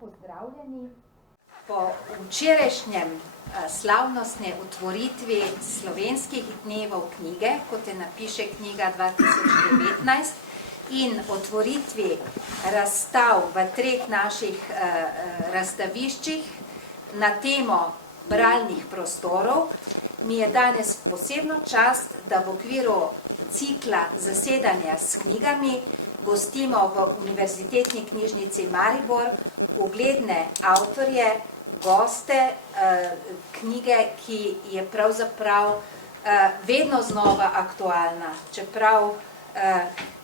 pozdravljeni. Po včerajšnjem slavnostne otvoritvi slovenskih dnevov knjige, kot je napiše knjiga 2019, in otvoritvi razstav v 3 naših razstaviščih na temo bralnih prostorov, mi je danes posebno čast, da v okviru cikla zasedanja s knjigami gostimo v Univerzitetni knjižnici Maribor ugledne avtorje, goste knjige, ki je pravzaprav vedno znova aktualna, čeprav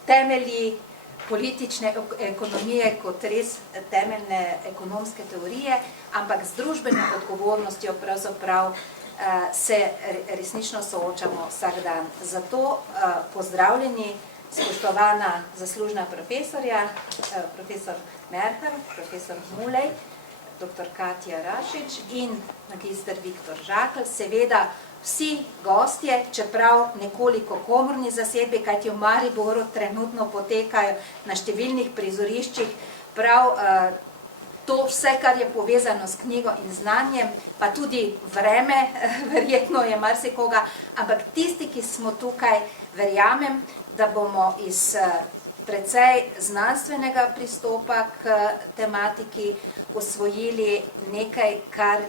temelji politične ekonomije kot res temeljne ekonomske teorije, ampak z družbeno odgovornostjo pravzaprav se resnično soočamo vsak dan. Zato pozdravljeni, spoštovana zaslužna profesorja, profesor Merhar, profesor Mulej, dr. Katja Rašič in magister Viktor Žakelj, seveda vsi gostje, čeprav nekoliko komorni zasedbi, kajti v Mariboru trenutno potekajo na številnih prizoriščih prav to vse, kar je povezano s knjigo in znanjem, pa tudi vreme, verjetno je marsikoga, ampak tisti, ki smo tukaj, verjamem, da bomo iz precej znanstvenega pristopa k tematiki osvojili nekaj, kar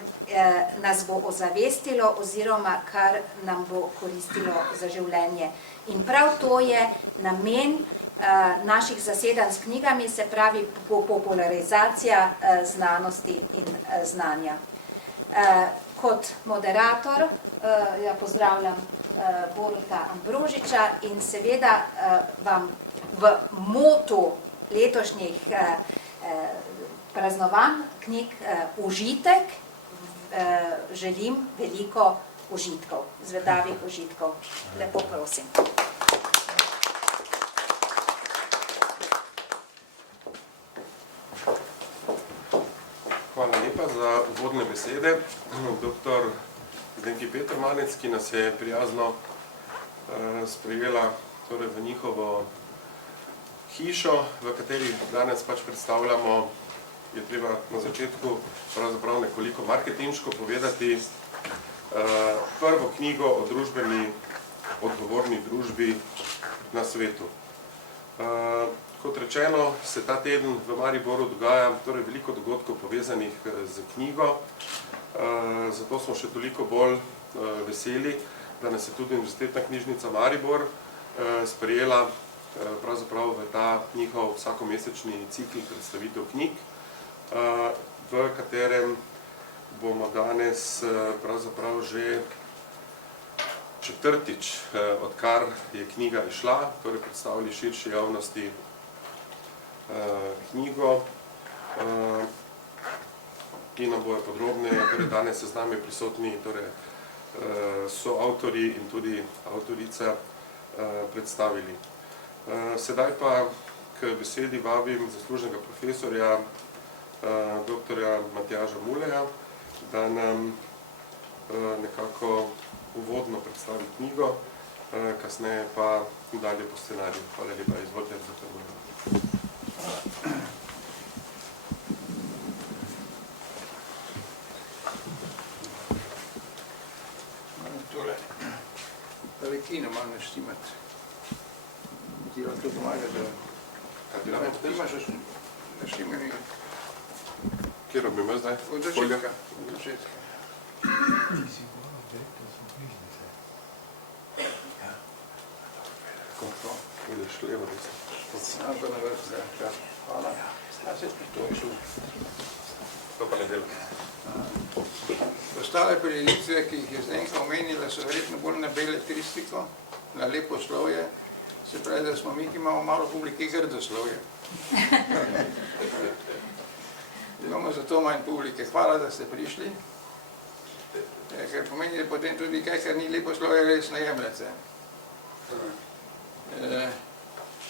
nas bo ozavestilo oziroma kar nam bo koristilo za življenje. In prav to je namen naših zasedanj s knjigami, se pravi popularizacija znanosti in znanja. Kot moderator pozdravljam Boruta Ambrožiča in seveda vam v motu letošnjih praznovanj knjig Užitek želim veliko užitkov, zvedavih užitkov. Lepo prosim. Hvala lepa za uvodne besede. Dr. Zdenki Petermanec, ki nas je prijazno sprejela v njihovo hišo, v kateri danes predstavljamo, je treba na začetku pravzaprav nekoliko marketinško povedati, prvo knjigo o družbeni odgovorni družbi na svetu. Kot rečeno, se ta teden v Mariboru dogaja veliko dogodkov povezanih z knjigo, zato smo še toliko bolj veseli, da nas je tudi Univerzitetna knjižnica Maribor sprejela pravzaprav v ta njihov vsakomesečni cikl predstavitev knjig, v katerem bomo danes pravzaprav že četrtič, odkar je knjiga izšla, predstavili širši javnosti knjigo, ki nam bojo podrobneje, danes se z nami prisotni so avtorji in tudi avtorica predstavili. Sedaj pa k besedi vabim zaslužnega profesorja, dr. Matjaža Muleja, da nam nekako uvodno predstavi knjigo, kasneje pa dalje po scenariju. Hvala lepa, izvolite, dr. Mulej. Tole kino malo naštimati. Ti lahko pomaga, da ti imaš naštimani. Kje robimo zdaj? Od začetka. Kako? Vidiš levo, desno. To na vrst, da. Hvala. Se to je šlo. To pa ne delo. Ostale prireditve, ki jih je Zdenka omenila, so verjetno bolj na beletristiko, na leposlovje, se pravi, da smo mi, ki imamo malo publike, grdoslovje. Imamo zato manj publike. Hvala, da ste prišli, ker pomeni, da potem tudi kaj, kar ni leposlovje, res ne jemljate.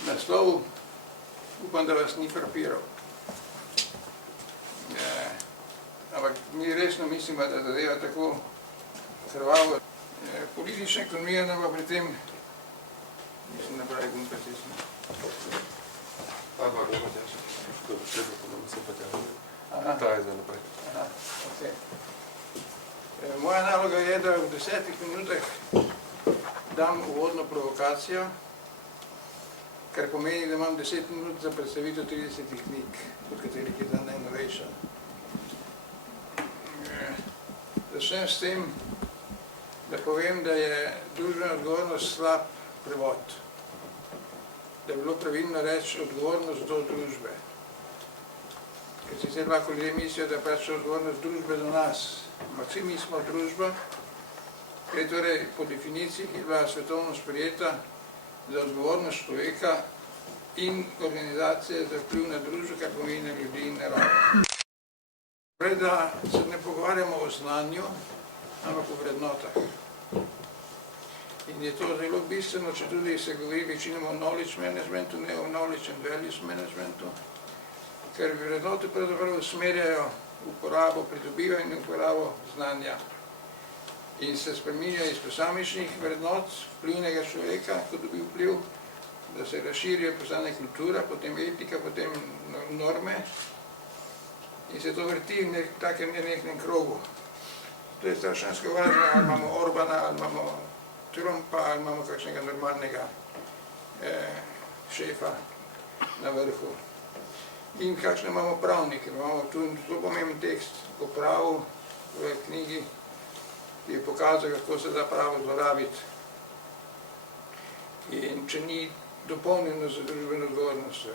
Naslov, upam, da vas ni frapiral. Ampak mi resno mislimo, da zadeva tako krvavo. Politična ekonomija nam pa pri tem, mislim, napravi gumpetisno. Pa gumpetisno. To je še pa nam se pa tega. Ta je zdaj naprej. Aha, okay. Moja naloga je, da v 10 minutah dam uvodno provokacijo, kar pomeni, da imam 10 minut za predstavitev 30 knjig, od katerih je ta najnovejša. Začnem s tem, da povem, da je družbena odgovornost slab prevod. Da je bilo pravilno reči odgovornost do družbe. Ker sicer lahko ljudje mislijo, da je pač odgovornost družbe do nas. Ampak vsi mi smo družba, ker je torej po definiciji, ki je bila svetovno sprejeta, za odgovornost človeka in organizacije za vpliv na družbo, kar pomeni na ljudi in naravo. Torej, da se ne pogovarjamo o znanju, ampak o vrednotah. In je to zelo bistveno, če tudi se govori večinoma o knowledge managementu, ne o knowledge and values managementu, ker vrednote pravzaprav usmerjajo uporabo, pridobivanje in uporabo znanja. In se spreminjajo iz posamičnih vrednot vplivnega človeka, ko dobi vpliv, da se razširijo, postane kultura, potem etika, potem norme in se to vrti v takem nekem krogu. To je strašansko važno, ali imamo Orbana, ali imamo Trumpa, ali imamo kakšnega normalnega šefa na vrhu. In kakšne imamo pravnike. Imamo tu zelo pomemben tekst o pravu v knjigi, ki je pokazal, kako se da pravo zlorabiti. In če ni dopolnjeno z družbeno odgovornostjo.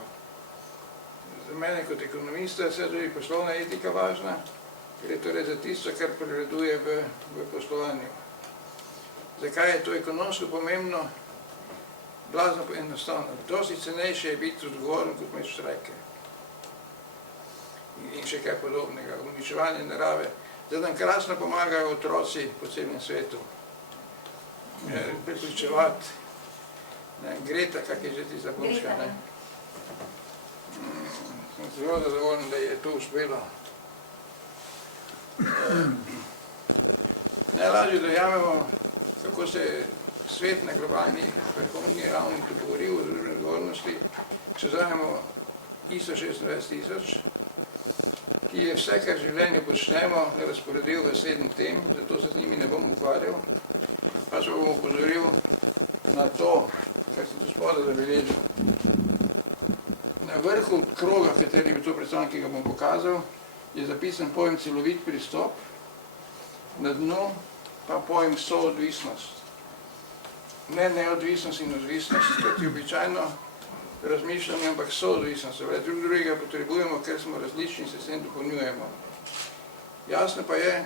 Za mene kot ekonomista je tudi poslovna etika važna, ker je torej za tisto, kar prevladuje v poslovanju. Zakaj je to ekonomsko pomembno? Blazno enostavno. Dosti cenejše je biti odgovoren kot imeti štrajke. In še kaj podobnega. Uničevanje narave. Zdaj nam krasno pomagajo otroci po celem svetu. Prepričevati. Greta, kak je že tista punčka, ne? Sem zelo zadovoljen, da je to uspelo. Najlažje dojamemo, kako se svet na globalni vrhovni ravni dogovori o družbeni odgovornosti, če vzamemo ISO 26000, ki je vse, kar v življenju počnemo, razporedil v 7 tem, zato se z njimi ne bom ukvarjal, pač pa bom opozoril na to, kar sem tu spodaj zabeležil. Na vrhu kroga, kateri je to predstavljeno, ki ga bom pokazal, je zapisan pojem celovit pristop, na dnu pa pojem soodvisnost. Ne neodvisnost in odvisnost, kot je običajno razmišljanje, ampak soodvisnost. Drug drugega potrebujemo, ker smo različni in se s tem dopolnjujemo. Jasno pa je,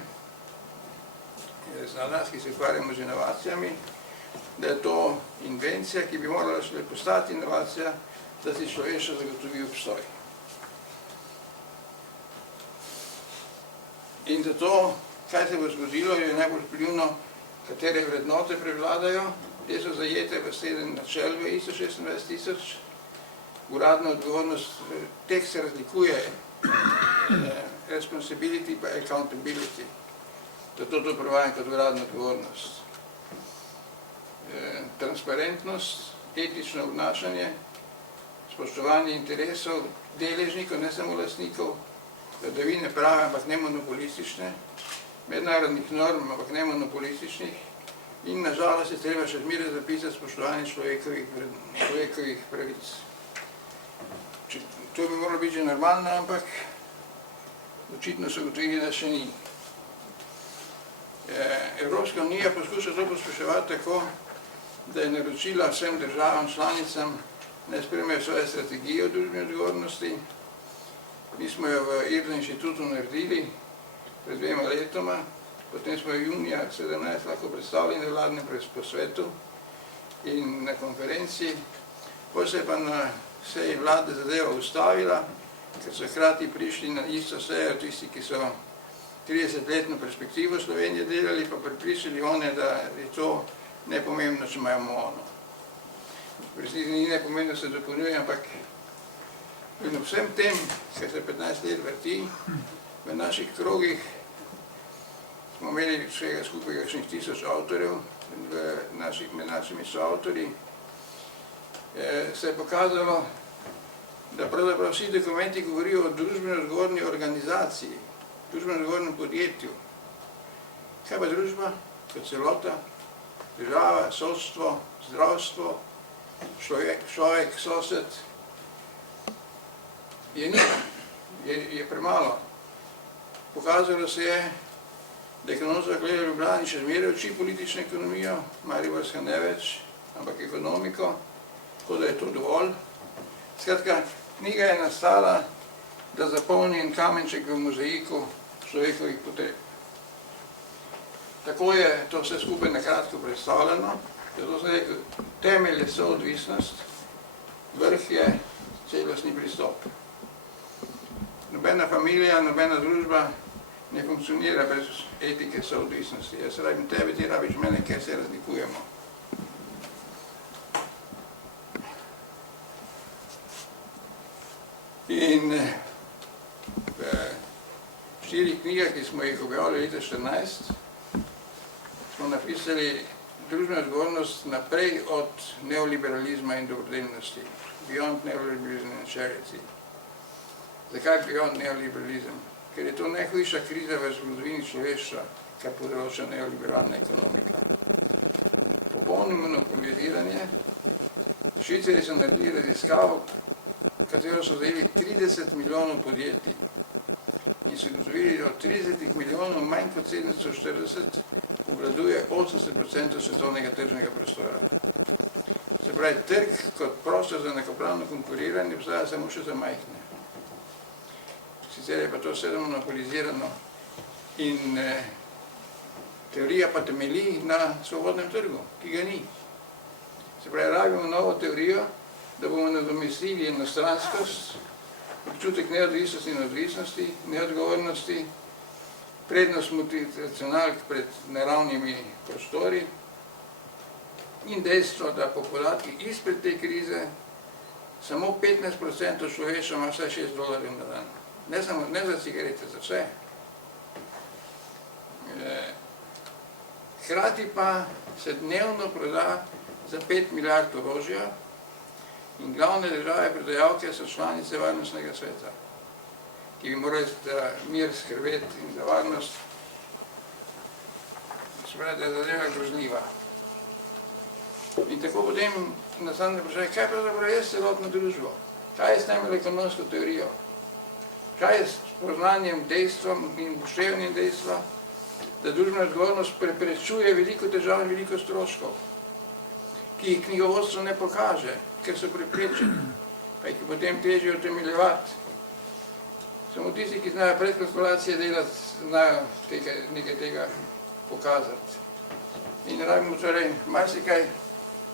za nas, ki se ukvarjamo z inovacijami, da je to invencija, ki bi morala šele postati inovacija, da si človeštvo zagotovi obstoj. In zato, kaj se bo zgodilo, je najbolj vplivno, katere vrednote prevladajo. Te so zajete v 7 načel v ISO 26000. Uradna odgovornost, tekst se razlikuje, responsibility pa accountability. Zato to prevajam kot uradna odgovornost. Transparentnost, etično obnašanje, spoštovanje interesov deležnikov, ne samo lastnikov, vladavine prava, ampak ne monopolistične, mednarodnih norm, ampak ne monopolističnih, in nažalost je treba še zmeraj zapisati spoštovanje človekovih pravic. To bi moralo biti že normalno, ampak očitno so ugotovili, da še ni. Evropska unija poskuša to pospeševati tako, da je naročila vsem državam, članicam, naj sprejmejo svoje strategije o družbeni odgovornosti. Mi smo jo v IRDO inštitutu naredili pred 2 letoma, potem smo jo junija 2017 lahko predstavili na vladnem posvetu in na konferenciji. Potem se je pa na seji vlade zadeva ustavila, ker so hkrati prišli na isto sejo tisti, ki so 30-letno perspektivo Slovenije delali, pa pripričali one, da je to nepomembno, če imamo ono. V resnici ni nepomembno, da se dopolnjuje, ampak in vsem tem, kar se 15 let vrti, v naših krogih smo imeli vsega skupaj kakšnih 1000 avtorjev, med našimi soavtorji, se je pokazalo, da pravzaprav vsi dokumenti govorijo o družbeno odgovorni organizaciji, družbeno odgovornem podjetju. Kaj pa družba kot celota, država, sodstvo, zdravstvo, človek, sosed, je ni, je premalo. Pokazalo se je, da Ekonomska fakulteta v Ljubljani še zmeraj uči politično ekonomijo, mariborska ne več, ampak ekonomiko, tako da je to dovolj. Skratka, knjiga je nastala, da zapolni en kamenček v mozaiku človekovih potreb. Tako je to vse skupaj na kratko predstavljeno, zato sem rekel, temelj je soodvisnost, vrh je celostni pristop. Nobena familija, nobena družba ne funkcionira brez etike soodvisnosti. Jaz rabim tebe, ti rabiš mene, kaj se razlikujemo. In v 4 knjigah, ki smo jih objavili leta 2014, smo napisali družbeno odgovornost naprej od neoliberalizma in dobrodelnosti. Beyond neoliberalism and charity. Zakaj beyond neoliberalizem? Ker je to najhujša kriza v zgodovini človeštva, kar povzroča neoliberalna ekonomika. Popolno monopoliziranje. Švicari so naredili raziskavo, v katero so zajeli 30 milijonov podjetij in so ugotovili, da od 30 milijonov manj kot 740 obvladuje 80% svetovnega tržnega prostora. Se pravi, trg kot prostor za enakopravno konkuriranje obstaja samo še za majhne. Sicer je pa to vse monopolizirano in teorija pa temelji na svobodnem trgu, ki ga ni. Se pravi, rabimo novo teorijo, da bomo nadomestili enostranskost, občutek neodvisnosti in odvisnosti, neodgovornosti, prednost multinacionalk pred naravnimi prostori in dejstvo, da po podatkih izpred te krize samo 15% človeštva ima vsaj $6 na dan. Ne za cigarete, za vse. Hkrati pa se dnevno proda za 5 milijard orožja in glavne države prodajalke so članice Varnostnega sveta, ki bi morali za mir skrbeti in za varnost. Se pravi, da je zadeva grozljiva. In tako potem nastane vprašanje, kaj pravzaprav je s celotno družbo? Kaj je s temelj ekonomsko teorijo? Kaj je s poznanjem dejstvom in upoštevanjem dejstva, da družbena odgovornost preprečuje veliko težav in veliko stroškov, ki jih knjigovodstvo ne pokaže, ker so preprečeni, pa jih potem težje utemeljevati. Samo tisti, ki znajo predkalkulacije delati, znajo nekaj tega pokazati. In rabimo torej marsikaj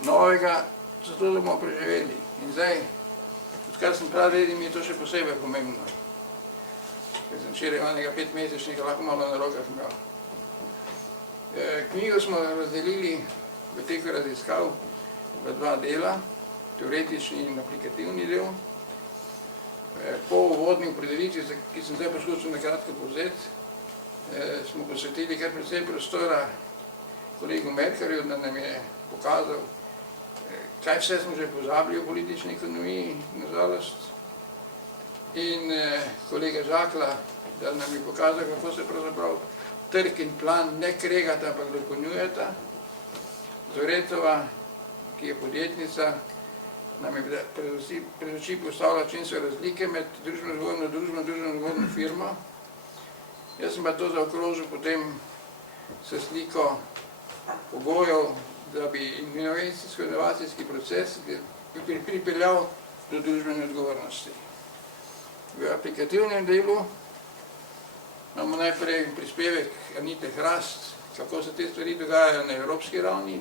novega, zato da bomo preživeli. In zdaj, odkar sem pravi, mi je to še posebej pomembno. Ker sem včeraj enega 5-mesečnika lahko malo na rokah imel. Knjigo smo razdelili v teku raziskav v 2 dela, teoretični in aplikativni del. Po uvodni opredelitvi, ki sem zdaj poskušal nakratko povzeti, smo posvetili kar precej prostora kolegu Merkerju, da nam je pokazal, kaj vse smo že pozabili o politični ekonomiji, nažalost, in kolega Žakla, da nam je pokazal, kako se pravzaprav trg in plan ne kregata, ampak dopolnjujeta. Zoretova, ki je podjetnica, nam je pred oči postavila, čim so razlike med družbeno odgovorno družbo in družbeno odgovorno firmo. Jaz sem pa to zaokrožil potem s sliko pogojev, da bi inovacijsko-inovacijski proces pripeljal do družbene odgovornosti. V aplikativnem delu imamo najprej prispevek Anite Hrast, kako se te stvari dogajajo na evropski ravni.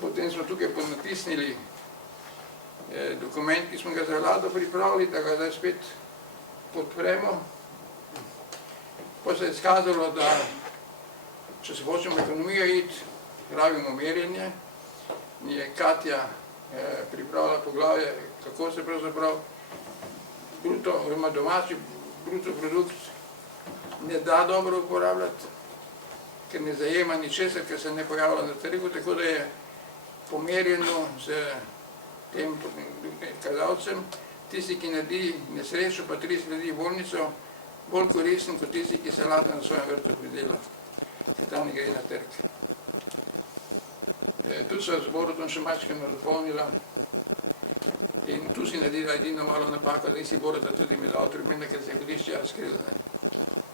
Potem smo tukaj ponatisnili dokument, ki smo ga za vlado pripravili, da ga zdaj spet podpremo. Potem se je izkazalo, da če se hočemo ekonomijo iti, rabimo merjenje. Je Katja pripravila poglavje, kako se pravzaprav domači bruto produkt ne da dobro uporabljati, ker ne zajema ničesar, ker se ne pojavlja na trgu, tako da je pomerjeno z tem, kazalcem, tisti, ki naredi nesrečo, pa 30 ljudi v bolnico, bolj koristen kot tisti, ki se lata na svojem vrtu pridela, ki tam ne gre na trg. Tu so z Borutom še mačkeno dopolnila in tu si naredila edino malo napako, da nisi Boruta tudi mi dal tribune, ker se je hudišče razkril.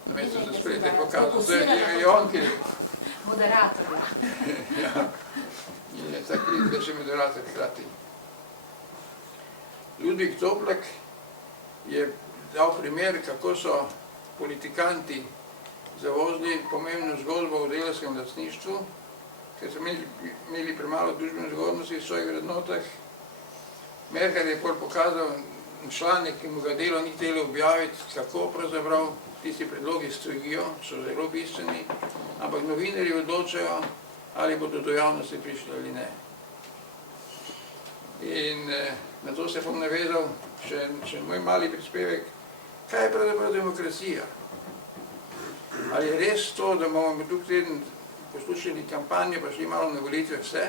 Namesto da sprejete pokazal, to je on, ki je Moderatorja. ja. In je tak prid, da še moderator hkrati. Ludvik Toplak je dal primer, kako so politikanti zavozili pomembno zgodbo o delavskem lastništvu, ker so imeli premalo družbene zgodnosti v svojih vrednotah. Merhar je pol pokazal članek, ki mu ga delo ni htelo objaviti, kako pravzaprav tisti predlogi stojijo, so zelo bistveni, ampak novinarji odločajo, ali bodo do javnosti prišli ali ne. In na to se bom navezal še moj mali prispevek, kaj je pravzaprav demokracija. Ali je res to, da bomo drug teden poslušali kampanjo, pa šli malo na volitve vse,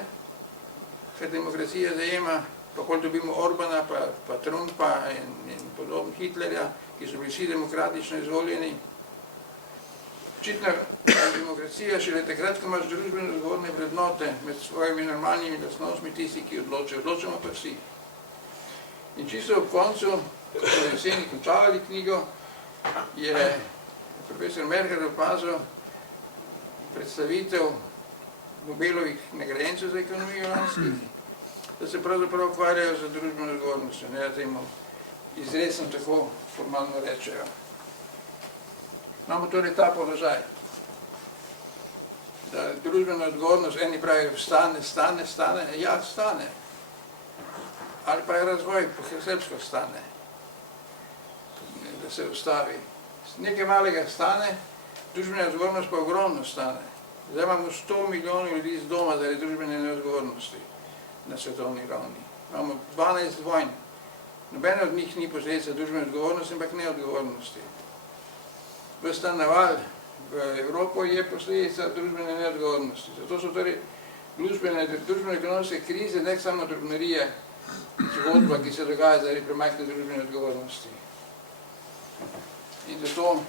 ker demokracija zajema, pa pol dobimo Orbana, pa Trumpa in podobno Hitlerja, ki so bili vsi demokratično izvoljeni. Očitno demokracija šele takrat, ko imaš družbeno odgovorne vrednote med svojimi normalnimi lastnostmi, tisti, ki odločajo. Odločamo pa vsi. In čisto ob koncu, ko smo jeseni končavali knjigo, je profesor Merhar opazil predstavitev Nobelovih nagrajencev za ekonomijo lanskih, da se pravzaprav ukvarjajo z družbeno odgovornostjo, ne da temu izrecno tako formalno rečejo. Imamo torej ta položaj, da družbena odgovornost, eni pravijo stane, ja, stane. Ali pa je razvoj po srbsko stane, da se ustavi. Nekaj malega stane, družbena odgovornost pa ogromno stane. Zdaj imamo 100 milijonov ljudi z doma zaradi družbene neodgovornosti na svetovni ravni. Imamo 12 vojn. Nobena od njih ni posledica družbene odgovornosti, ampak neodgovornosti. Ves ta naval v Evropo je posledica družbene neodgovornosti. Zato so torej družbene ekonomske krize ne samo drobnerije, zgodba, ki se dogaja zaradi premajhne družbene odgovornosti. In zato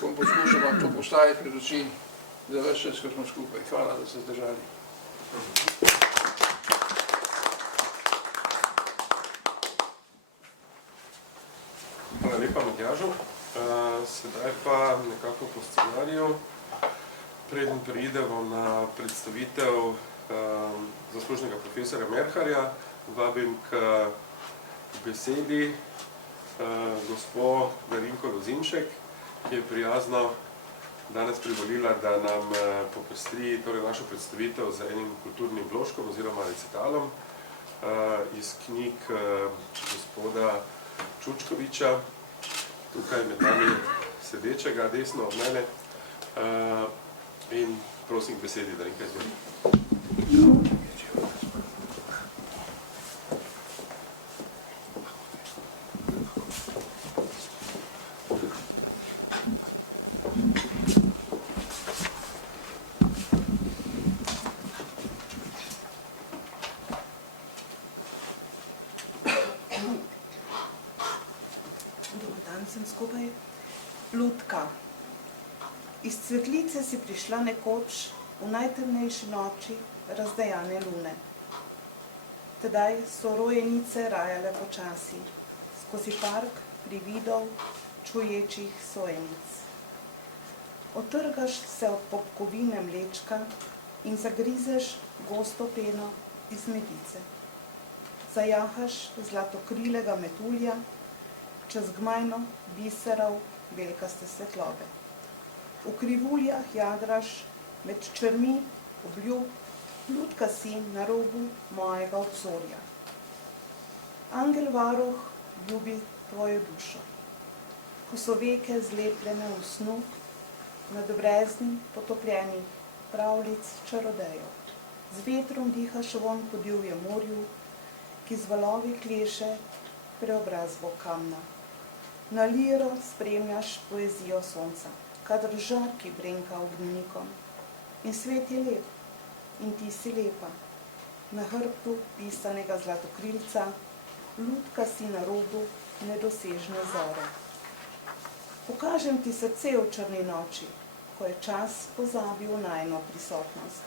bom poskušal vam to postaviti pred oči za ves čas, ko smo skupaj. Hvala, da ste zdržali. Hvala lepa, Matjažu. Sedaj pa nekako po scenariju, preden preidemo na predstavitev zaslužnega profesorja Merharja, vabim k besedi gospo Darinko Lozinšek, ki je prijazno danes privolila, da nam popestri našo predstavitev z enim kulturnim vložkom oziroma recitalom iz knjig gospoda Čučkoviča, tukaj med nami sedečega, desno od mene. In prosim k besedi, Darinka, izvoli. Lutka. Iz cvetlice si prišla nekoč v najtemnejši noči razdejane lune. Tedaj so rojenice rajale počasi, skozi park prividov čuječih sojenic. Otrgaš se od popkovine mlečka in zagrizeš gosto peno iz medice. Zajahaš zlatokrilega metulja čez gmajno biserov velikaste svetlobe. V krivuljah jadraš med črmi obljub, lutka si na robu mojega obzorja. Angel varuh ljubi tvojo dušo. Ko so veke zlepljene v snu, nad brezni potopljenih pravljic čarodejev. Z vetrom dihaš vonj po divjem morju, ki z valovi kleše preobrazbo kamna. Na liro spremljaš poezijo sonca, kadar žarki brenka ognjenikom. In svet je lep, in ti si lepa. Na hrbtu pisanega zlatokrilca lutka si na robu nedosežne zore. Pokažem ti srce v črni noči, ko je čas pozabil najino prisotnost.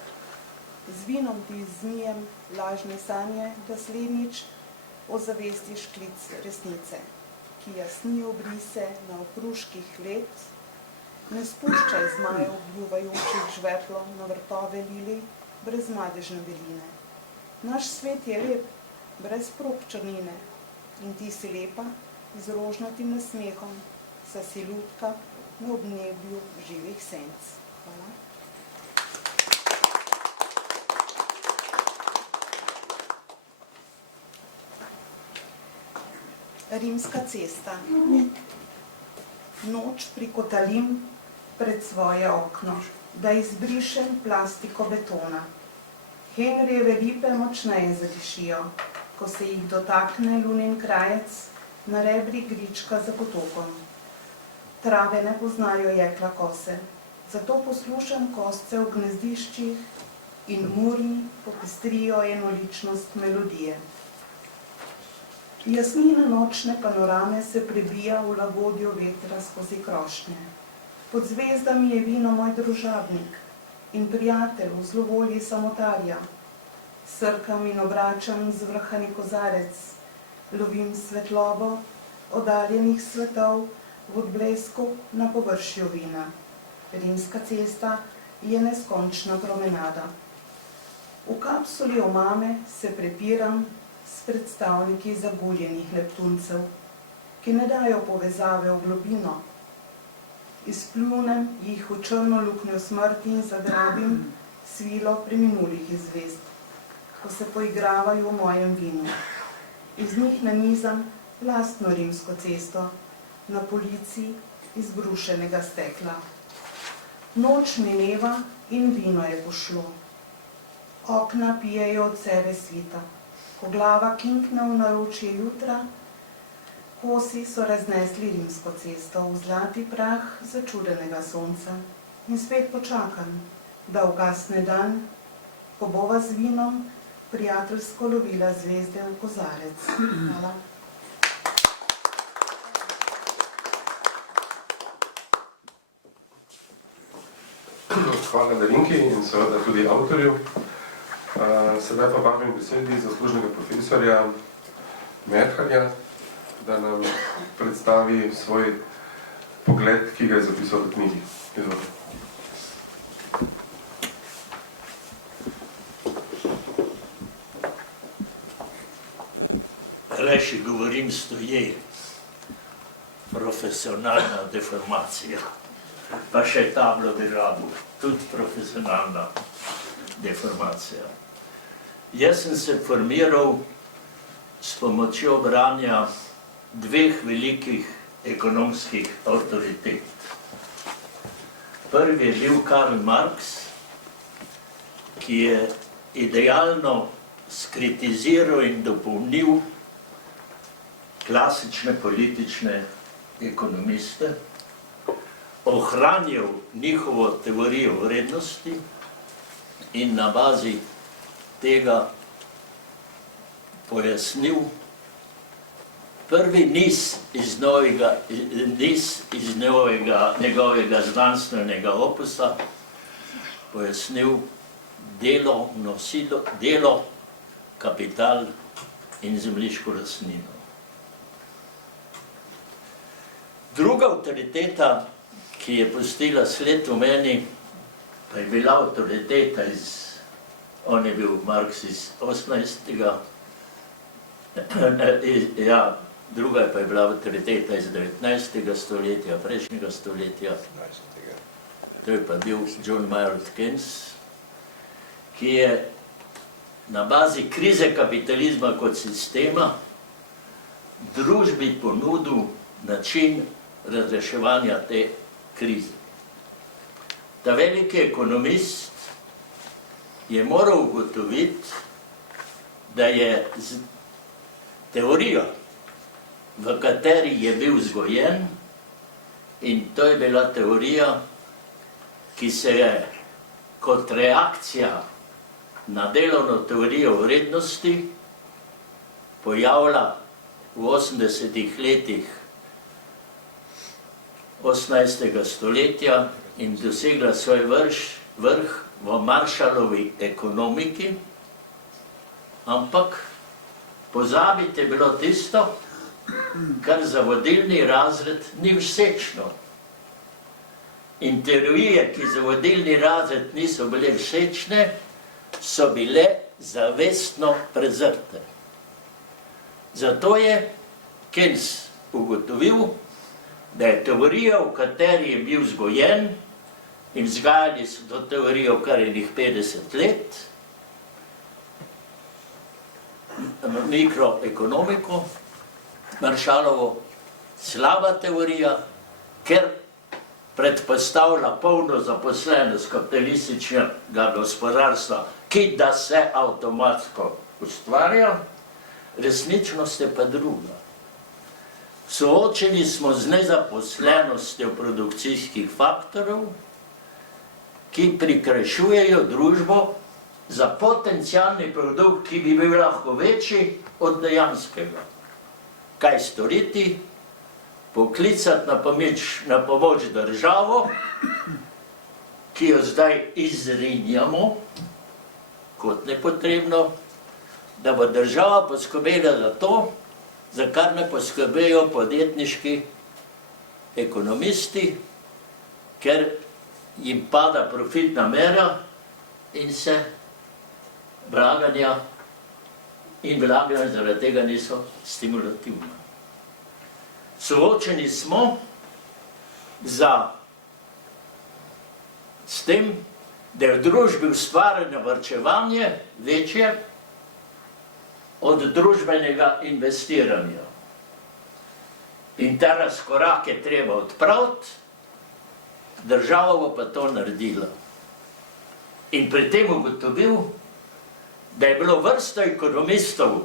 Z vinom ti zmijem lažne sanje, da slednjič ozavestiš klic resnice, ki jasni obrise na okruških let, ne spuščaj zmajev bljuvajočih žveplom na vrtove lilij brez madežne beline. Naš svet je lep, brez prog črnine, in ti si lepa, z rožnatim nasmehom, sa si lutka na obneblju živih senc. Hvala. Rimska cesta. Noč prikotalim pred svoje okno, da izbrišem plastiko betona. Henrijeve lipe močneje zadišijo, ko se jih dotakne lunin krajec na rebri grička za potokom. Trave ne poznajo jekla kose, zato poslušam kosce v gnezdiščih in muri popestrijo enoličnost melodije. Jasnina nočne panorame se prebija v lagodjo vetra skozi krošnje. Pod zvezdami je vino moj družabnik in prijatelj v zlovolji samotarja. Srkam in obračam zvrhani kozarec, lovim svetlobo oddaljenih svetov v odblesku na površju vina. Rimska cesta je neskončna promenada. V kapsuli omame se prepiram s predstavniki zaguljenih leptuncev, ki ne dajo povezave v globino. Izpljunem jih v črno luknjo smrti in zagrabim svilo preminulih izvezd, ko se poigravajo v mojem vinu. Iz njih nanizam lastno rimsko cesto na polici iz brušenega stekla. Noč mineva in vino je pošlo. Okna pijejo od sebe svita. Ko glava kinkne v naročje jutra, kosi so raznesli rimsko cesto v zlati prah začudenega sonca. In spet počakam, da ugasne dan, ko bova z vinom prijateljsko lovila zvezde v kozarec. Hvala. Hvala Darinki in seveda tudi avtorju. Sedaj pa vabim besedi zaslužnega profesorja Merharja, da nam predstavi svoj pogled, ki ga je zapisal v knjigi. Izvolite. Reši govorim stoje, profesionalna deformacija, pa še tablo državu, tudi profesionalna deformacija. Jaz sem se formiral s pomočjo branja dveh velikih ekonomskih avtoritet. Prvi je bil Karl Marx, ki je idealno skritiziral in dopolnil klasične politične ekonomiste, ohranil njihovo teorijo vrednosti in na bazi tega pojasnil prvi niz iz njegovega znanstvenega opusa, pojasnil delo, kapital in zemljiško lastnino. Druga avtoriteta, ki je pustila sled v meni, pa je bila avtoriteta on je bil Marx iz 18. Druga pa je bila avtoriteta iz 19. stoletja, prejšnjega stoletja. To je pa bil John Maynard Keynes, ki je na bazi krize kapitalizma kot sistema družbi ponudil način razreševanja te krize. Ta veliki ekonomist je moral ugotoviti, da je teorija, v kateri je bil vzgojen, in to je bila teorija, ki se je kot reakcija na delovno teorijo vrednosti pojavila v 80. letih 18. stoletja in dosegla svoj vrh v Marshallovi ekonomiki, ampak pozabiti je bilo tisto, kar za vodilni razred ni všečno. In teorije, ki za vodilni razred niso bile všečne, so bile zavestno prezrte. Zato je Keynes ugotovil, da je teorija, v kateri je bil vzgojen, in vzgajali so to teorijo kar enih 50 let, mikroekonomiko, Marshallovo, slaba teorija, ker predpostavlja polno zaposlenost kapitalističnega gospodarstva, ki da se avtomatsko ustvarja, resničnost je pa druga. Soočeni smo z nezaposlenostjo produkcijskih faktorov, ki prikrajšujejo družbo za potencialni produkt, ki bi bil lahko večji od dejanskega. Kaj storiti? Poklicati na pomoč državo, ki jo zdaj izrinjamo kot nepotrebno, da bo država poskrbela za to, za kar ne poskrbijo podjetniški ekonomisti, ker jim pada profitna mera in se vlaganja zaradi tega niso stimulativna. Soočeni smo s tem, da je v družbi ustvarjeno varčevanje večje od družbenega investiranja. In ta razkorak je treba odpraviti, država bo pa to naredila. In pri tem ugotovil, da je bilo vrsto ekonomistov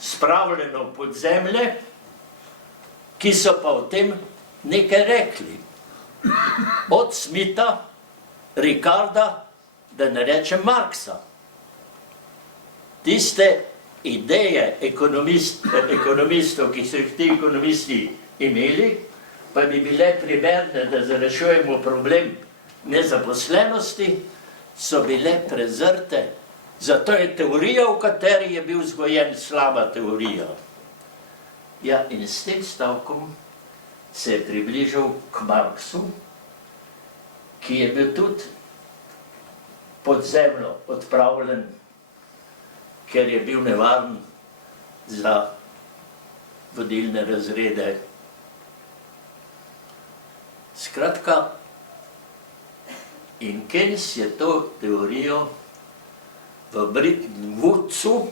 spravljeno v podzemlje, ki so pa o tem nekaj rekli. Od Smitha, Ricarda, da ne rečem Marxa. Tiste ideje ekonomistov, ki so jih ti ekonomisti imeli, pa bi bile primerne, da rešujemo problem nezaposlenosti, so bile prezrte. Zato je teorija, v kateri je bil vzgojen, slaba teorija. Ja, in s tem stavkom se je približal k Marxu, ki je bil tudi pod zemljo odpravljen, ker je bil nevaren za vodilne razrede. Skratka, in Keynes je to teorijo v Bretton Woodsu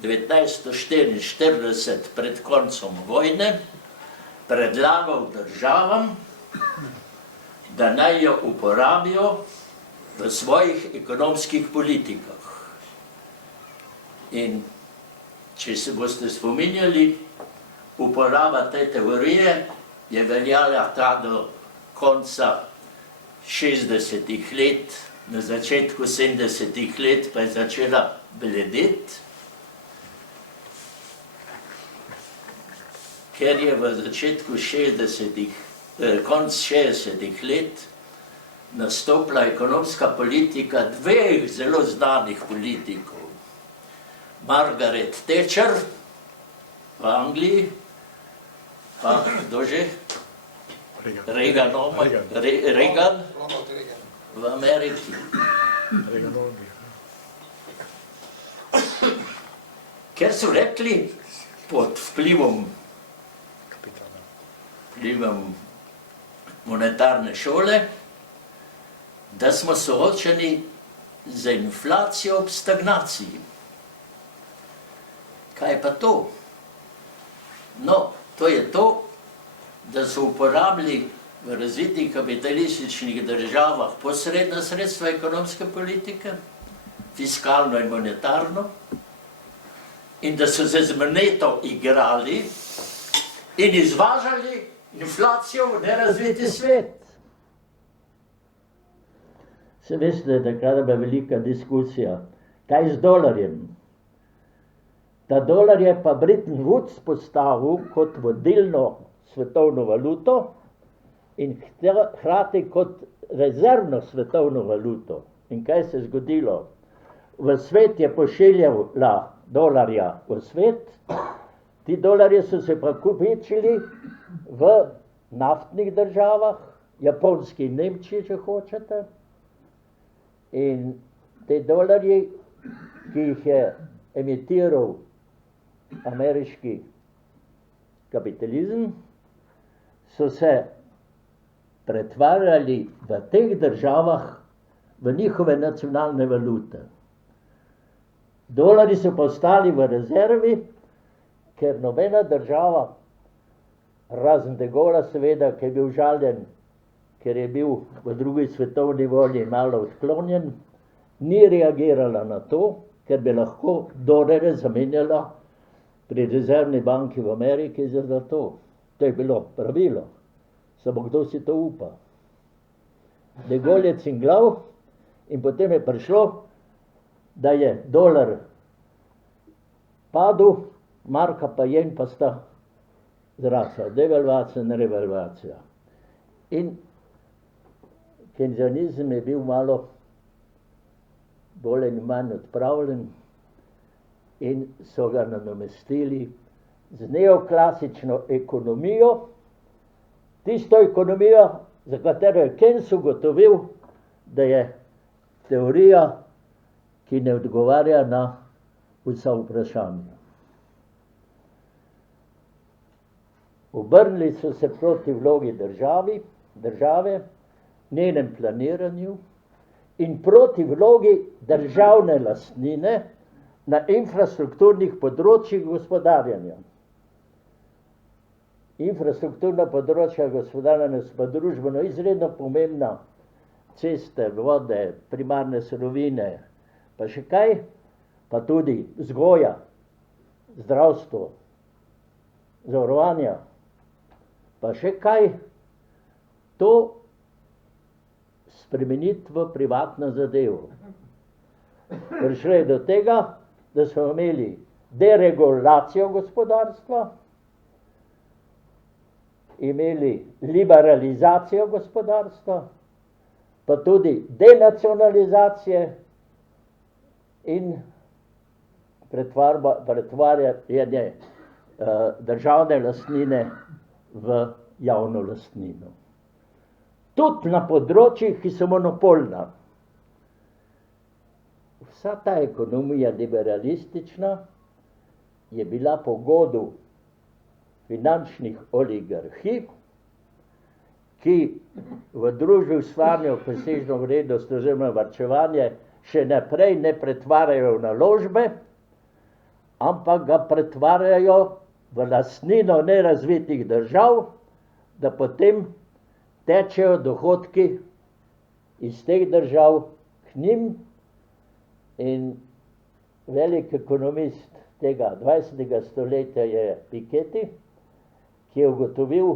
1944 pred koncem vojne predlagal državam, da naj jo uporabijo v svojih ekonomskih politikah. In če se boste spominjali, uporaba te teorije je veljala ta do konca 60-ih let, na začetku 70-ih let pa je začela bledeti, ker je v začetku 60-ih, konc 60-ih let nastopila ekonomska politika dveh zelo znanih politikov. Margaret Thatcher v Angliji, pa kdo že? Reagan v Ameriki. Ker so rekli pod vplivom monetarne šole, da smo soočeni z inflacijo ob stagnaciji. Kaj je pa to? No, to je to, da so uporabili v razvitih kapitalističnih državah posredna sredstva ekonomske politike, fiskalno in monetarno, in da so se z moneto igrali in izvažali inflacijo v nerazviti svet. Se veste, takrat je bila velika diskusija, kaj z dolarjem. Ta dolar je pa Bretton Woods postavil kot vodilno svetovno valuto in hkrati kot rezervno svetovno valuto. In kaj se je zgodilo? V svet je pošiljala dolarja v svet, ti dolarji so se pa kupičili v naftnih državah, Japonski in Nemčiji, če hočete. In te dolarji, ki jih je emitiral ameriški kapitalizem, so se pretvarjali v teh državah v njihove nacionalne valute. Dolari so pa ostali v rezervi, ker nobena država, razen de Gaulle'a seveda, ki je bil žaljen, ker je bil v drugi svetovni vojni malo odklonjen, ni reagirala na to, ker bi lahko dolarje zamenjala pri rezervni banki v Ameriki za zlato. To je bilo pravilo. Samo kdo si to upa? De Gaulle je cinglav in potem je prišlo, da je dolar padel, marka pa jen pa sta zrasla. Devalvacija in revalvacija. In keynesianizem je bil malo bolj ali manj odpravljen in so ga nadomestili z neoklasično ekonomijo, tisto ekonomijo, za katero je Keynes ugotovil, da je teorija, ki ne odgovarja na vsa vprašanja. Obrnili so se proti vlogi države, njenem planiranju in proti vlogi državne lastnine na infrastrukturnih področjih gospodarjanja. Infrastrukturna področja gospodarjanja so pa družbeno izredno pomembna, ceste, vode, primarne surovine, pa še kaj, pa tudi vzgoja, zdravstvo, zavarovanja, pa še kaj, to spremeniti v privatno zadevo. Prišlo je do tega, da smo imeli deregulacijo gospodarstva, imeli liberalizacijo gospodarstva, pa tudi denacionalizacije in pretvarjanje državne lastnine v javno lastnino. Tudi na področjih, ki so monopolna. Vsa ta ekonomija liberalistična je bila po godu finančnih oligarhij, ki v družbi ustvarjajo presežno vrednost oziroma varčevanje, še naprej ne pretvarjajo v naložbe, ampak ga pretvarjajo v lastnino nerazvitih držav, da potem tečejo dohodki iz teh držav k njim. In velik ekonomist tega 20. stoletja je Piketty, ki je ugotovil,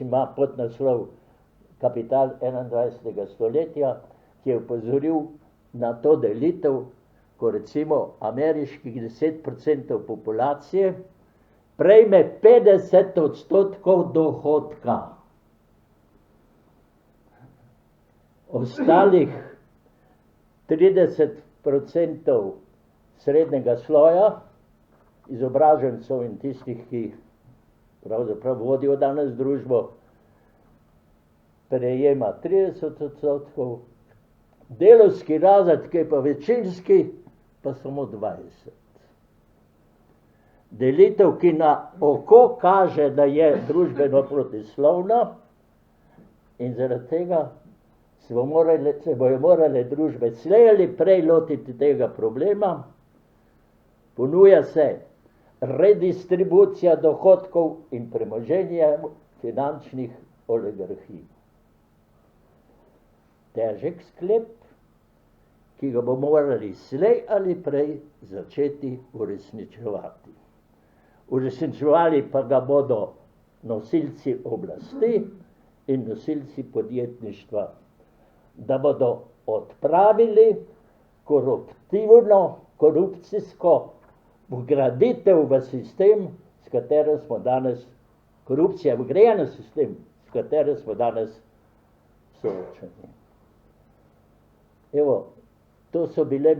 ima podnaslov Kapital 21. stoletja, ki je upozoril na to delitev, ko recimo ameriških 10% populacije prejme 50% dohodka. Ostalih 30% srednjega sloja, izobražencev in tistih, ki pravzaprav vodijo danes družbo, prejema 30%, delavski razred, ki je pa večinski, pa samo 20%. Delitev, ki na oko kaže, da je družbeno protislovna, in zaradi tega se bojo morale družbe slej ali prej lotiti tega problema. Ponuja se redistribucija dohodkov in premoženja finančnih oligarhij. Težek sklep, ki ga bomo morali slej ali prej začeti uresničevati. Uresničevali pa ga bodo nosilci oblasti in nosilci podjetništva, da bodo odpravili korupcijsko vgraditev v sistem, s katerim smo danes, korupcija je vgrajena sistem, s katerim smo danes soočeni. Evo, to so bile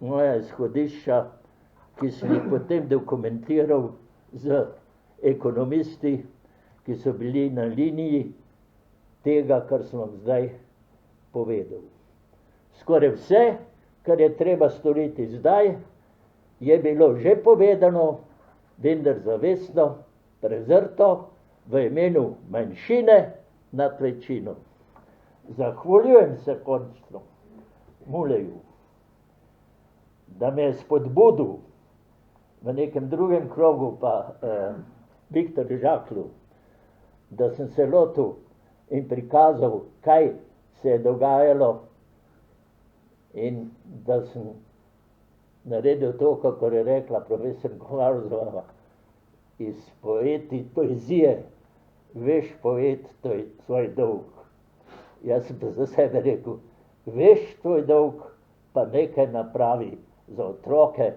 moja izhodišča, ki sem jih potem dokumentiral z ekonomisti, ki so bili na liniji tega, kar sem vam zdaj povedal. Skoraj vse, kar je treba storiti zdaj, je bilo že povedano, vendar zavestno, prezrto, v imenu manjšine nad večino. Zahvaljujem se končno Muleju, da me je spodbudil, v nekem drugem krogu pa Viktorju Žaklju, da sem se lotil in prikazal, kaj se je dogajalo, in da sem naredil to, kako je rekla profesor Kovarzova, iz poezije veš poet svoj dolg. Jaz sem pa za sebe rekel, veš tvoj dolg, pa nekaj napravi za otroke,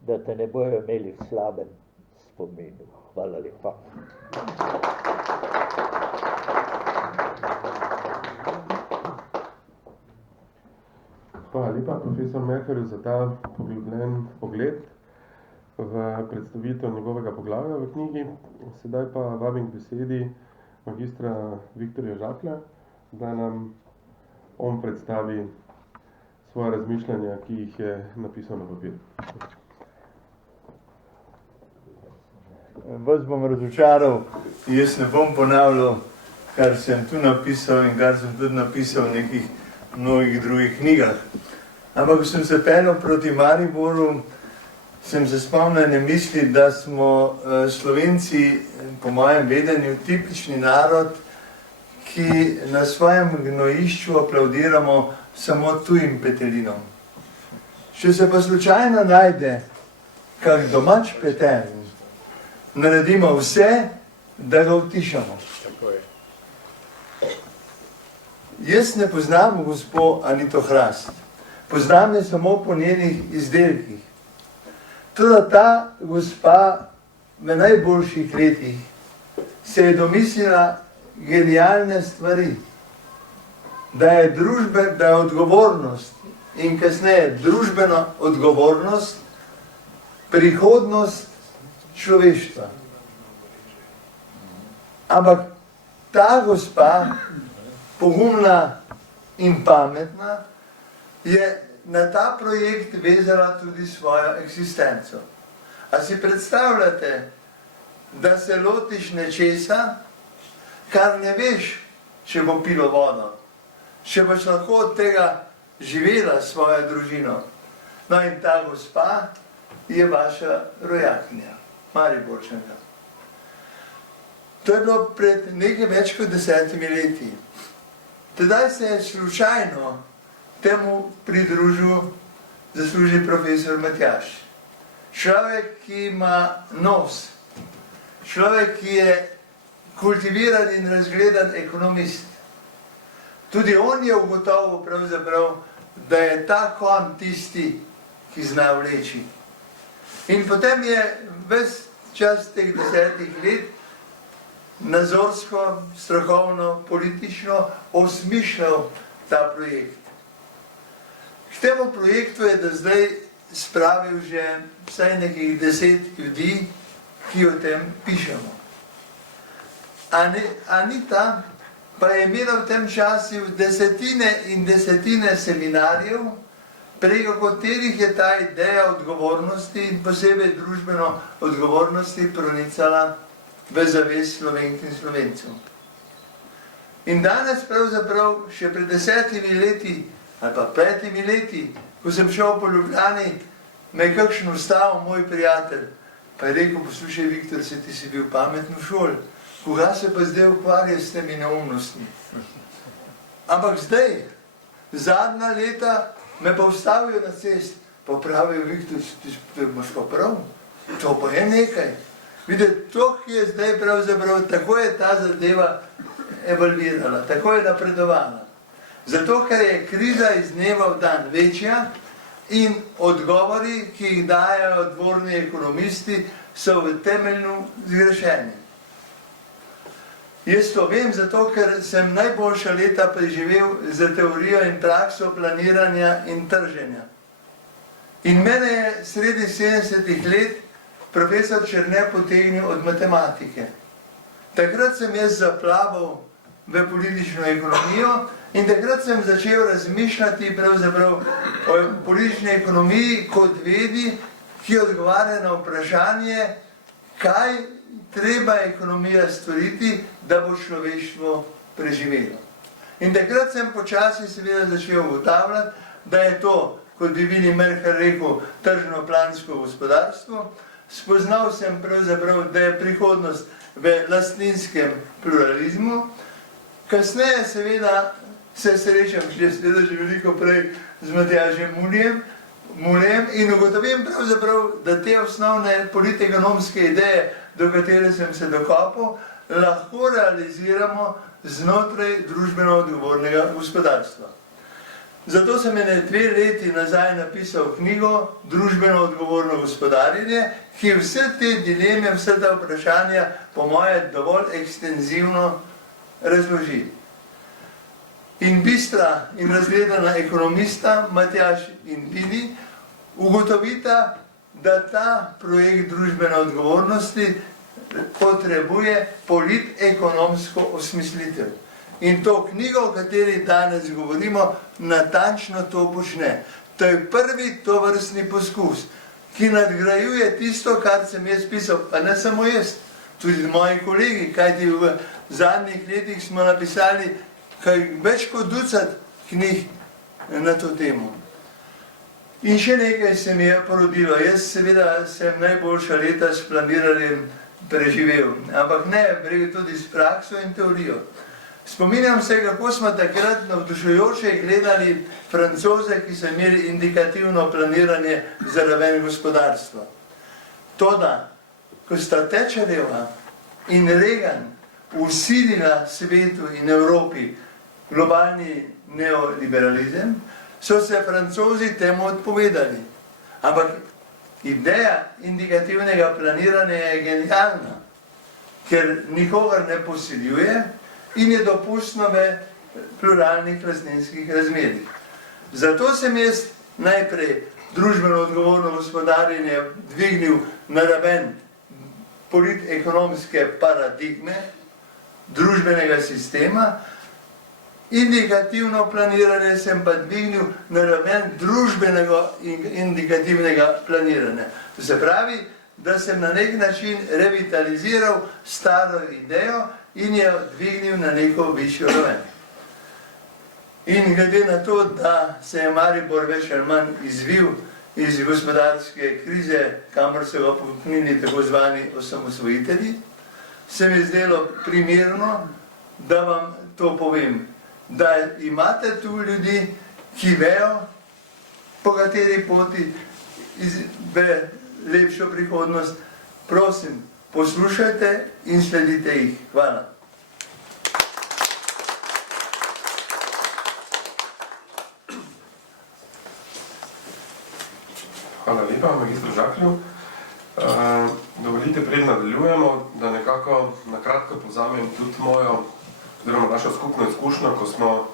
da te ne bojo imeli v slabem spominu. Hvala lepa. Hvala lepa, profesor Merkerju, za ta poglobljen pogled v predstavitev njegovega poglavja v knjigi. Sedaj pa vabim k besedi magistra Viktorja Žaklja, da nam on predstavi svoje razmišljanja, ki jih je napisal na papir. Vas bom razočaral, jaz ne bom ponavljal, kar sem tu napisal in kar sem tudi napisal v nekih mnogih drugih knjigah. Ampak, ko sem se peljal proti Mariboru, sem se spomnil ene misli, da smo Slovenci, po mojem vedenju, tipični narod, ki na svojem gnojišču aplaudiramo samo tujim petelinom. Če se pa slučajno najde kak domač petelin, naredimo vse, da ga utišamo. Jaz ne poznam gospo Anito Hrast, poznam je samo po njenih izdelkih. Tudi ta gospa v najboljših letih se je domislila genialne stvari, da je odgovornost in kasneje družbena odgovornost prihodnost človeštva. Ampak ta gospa, pogumna in pametna, je na ta projekt vezala tudi svojo eksistenco. A si predstavljate, da se lotiš nečesa, kar ne veš, če bo pilo vodo, če boš lahko od tega živela svojo družino. No in ta gospa je vaša rojakinja, Mariborčanka. To je bilo pred nekaj več kot 10 leti. Tedaj se je slučajno temu pridružil zaslužni profesor Matjaž. Človek, ki ima nos, človek, ki je kultiviran in razgledan ekonomist. Tudi on je ugotovil pravzaprav, da je ta konj tisti, ki zna vleči. In potem je ves čas teh 10 let nazorsko, strokovno, politično osmišljal ta projekt. K temu projektu je do zdaj spravil že vsaj nekih 10 ljudi, ki o tem pišemo. Anita pa je imela v tem času desetine in desetine seminarjev, preko katerih je ta ideja odgovornosti in posebej družbeno odgovornosti pronicala v zavest Slovenk in Slovencev. In danes pravzaprav še pred 10 leti ali pa 5 leti, ko sem šel po Ljubljani, me je kakšen ustavil moj prijatelj, pa je rekel, poslušaj Viktor, se ti si bil pameten v šoli, koga se pa zdaj ukvarja s temi neumnostmi? Ampak zdaj, zadnja leta, me pa vstavijo na cest, pa pravijo, Viktor, ti imaš pa prav, to pa je nekaj. Vidite, to, ki je zdaj pravzaprav, tako je ta zadeva evolvirala, tako je napredovala. Zato, ker je kriza iz dneva v dan večja, in odgovori, ki jih dajo dvorni ekonomisti, so v temeljnu zgrešeni. Jaz to vem zato, ker sem najboljša leta preživel za teorijo in prakso planiranja in trženja. In mene je sredi 70-ih let profesor Černe potegnil od matematike. Takrat sem jaz zaplaval v politično ekonomijo in takrat sem začel razmišljati pravzaprav o politični ekonomiji kot vedi, ki odgovarja na vprašanje, kaj treba ekonomija storiti, da bo človeštvo preživelo. In takrat sem počasi seveda začel ugotavljati, da je to, kot bi Willy Merher rekel, tržno-plansko gospodarstvo. Spoznal sem pravzaprav, da je prihodnost v lastninskem pluralizmu. Kasneje seveda se srečam, seveda že veliko prej z Matjažem Muljem in ugotovim pravzaprav, da te osnovne politekonomske ideje, do katere sem se dokopal, lahko realiziramo znotraj družbeno odgovornega gospodarstva. Zato sem ene 2 leti nazaj napisal knjigo Družbeno odgovorno gospodarjenje, ki vse te dileme, vse ta vprašanja po moje dovolj ekstenzivno razloži. In bistra in razgledana ekonomista Matjaž in Willy ugotovita, da ta projekt družbene odgovornosti potrebuje politekonomsko osmislitev. In to knjigo, o kateri danes govorimo, natančno to počne. To je prvi tovrstni poskus, ki nadgrajuje tisto, kar sem jaz pisal, pa ne samo jaz, tudi moji kolegi, kajti v zadnjih letih smo napisali več kot 20 knjig na to temo. In še nekaj se mi je porodilo. Jaz seveda sem najboljša leta s planiranjem preživel, ampak ne, tudi s prakso in teorijo. Spominjam se, kako smo takrat navdušujoče gledali Francoze, ki so imeli indikativno planiranje za raven gospodarstva. Toda, ko sta Thatcherjeva in Reagan vsilila svetu in Evropi globalni neoliberalizem, so se Francozi temu odpovedali. Ampak ideja indikativnega planiranja je genialna, ker nikogar ne posiljuje in je dopustno v pluralnih lastninskih razmerjih. Zato sem jaz najprej družbeno odgovorno gospodarjenje dvignil na raven politekonomske paradigme, družbenega sistema, indikativno planiranje sem pa dvignil na raven družbenega in indikativnega planiranja. To se pravi, da sem na nek način revitaliziral staro idejo in jo dvignil na neko višjo raven. In glede na to, da se je Maribor več ali manj izvil iz gospodarske krize, kamor so ga pomaknili tako zvani osamosvojitelji, se mi je zdelo primerno, da vam to povem. Da imate tu ljudi, ki vejo, po kateri poti v lepšo prihodnost. Prosim, poslušajte in sledite jih. Hvala. Hvala lepa, magistru Žaklju. Dovolite, preden nadaljujemo, da nekako na kratko povzamem tudi mojo oziroma našo skupno izkušnjo, ko smo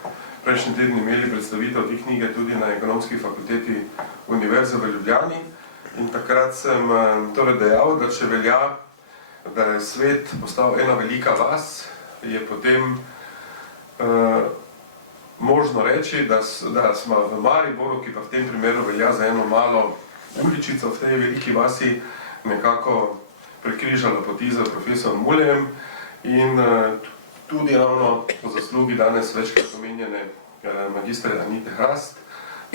prejšnji teden imeli predstavitev te knjige tudi na Ekonomski fakulteti Univerze v Ljubljani. In takrat sem torej dejal, da če velja, da je svet postal ena velika vas, je potem možno reči, da smo v Mariboru, ki pa v tem primeru velja za eno malo uličico v tej veliki vasi, nekako prekrižala poti za profesorom Muljem in tudi ravno po zaslugi danes večkrat omenjene magistre Anite Hrast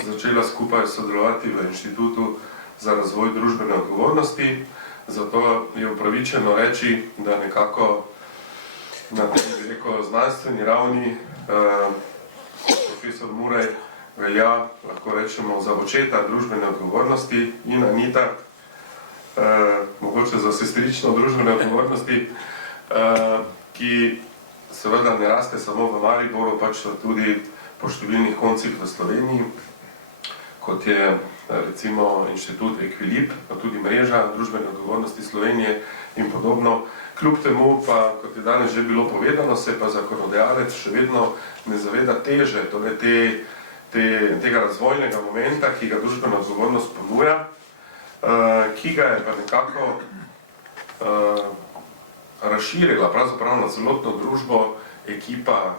začela skupaj sodelovati v Inštitutu za razvoj družbene odgovornosti. Zato je upravičeno reči, da nekako na tej znanstveni ravni profesor Mulej velja, lahko rečemo, za očeta družbene odgovornosti in Anita mogoče za sestrično družbene odgovornosti, ki seveda ne raste samo v Mariboru, pač tudi po številnih koncih v Sloveniji, kot je recimo inštitut Equilib, pa tudi mreža družbene odgovornosti Slovenije in podobno. Kljub temu pa, kot je danes že bilo povedano, se pa zakonodajalec še vedno ne zaveda teže, torej tega razvojnega momenta, ki ga družbena odgovornost ponuja, ki ga je pa nekako razširila pravzaprav na celotno družbo ekipa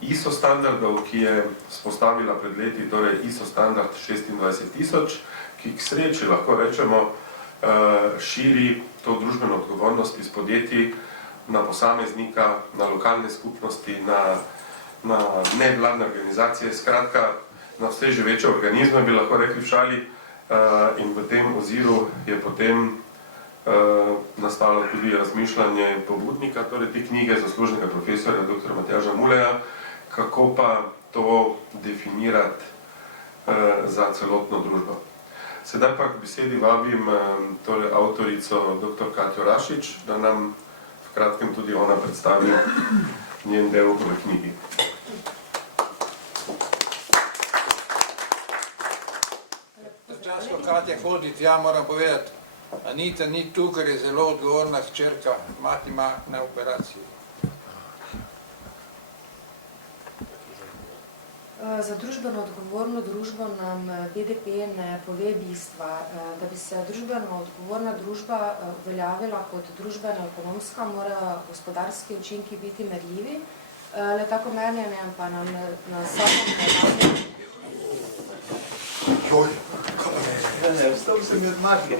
ISO standardov, ki je spostavila pred leti torej ISO standard 26000, ki k sreči lahko rečemo širi to družbeno odgovornost iz podjetij na posameznika, na lokalne skupnosti, na nevladne organizacije, skratka na vse živeče organizme, bi lahko rekli v šali, in v tem oziru je potem nastalo tudi razmišljanje pobudnika, torej te knjige zaslužnega profesorja dr. Matjaža Muleja, kako pa to definirati za celotno družbo. Sedaj pa k besedi vabim torej avtorico dr. Katjo Rašič, da nam v kratkem tudi ona predstavi njen del v knjigi. Čas, ko Katja hodi tja, moram povedati, Anita ni tu, ker je zelo odgovorna hčerka, mati ima na operaciji. Za družbeno odgovorno družbo nam BDP ne pove bistva. Da bi se družbeno odgovorna družba uveljavila kot družbeno-ekonomska, mora gospodarski učinki biti merljivi. Le tako merjenje pa nam na samom nadaljnjem. Joj, ne, vstal sem od matke.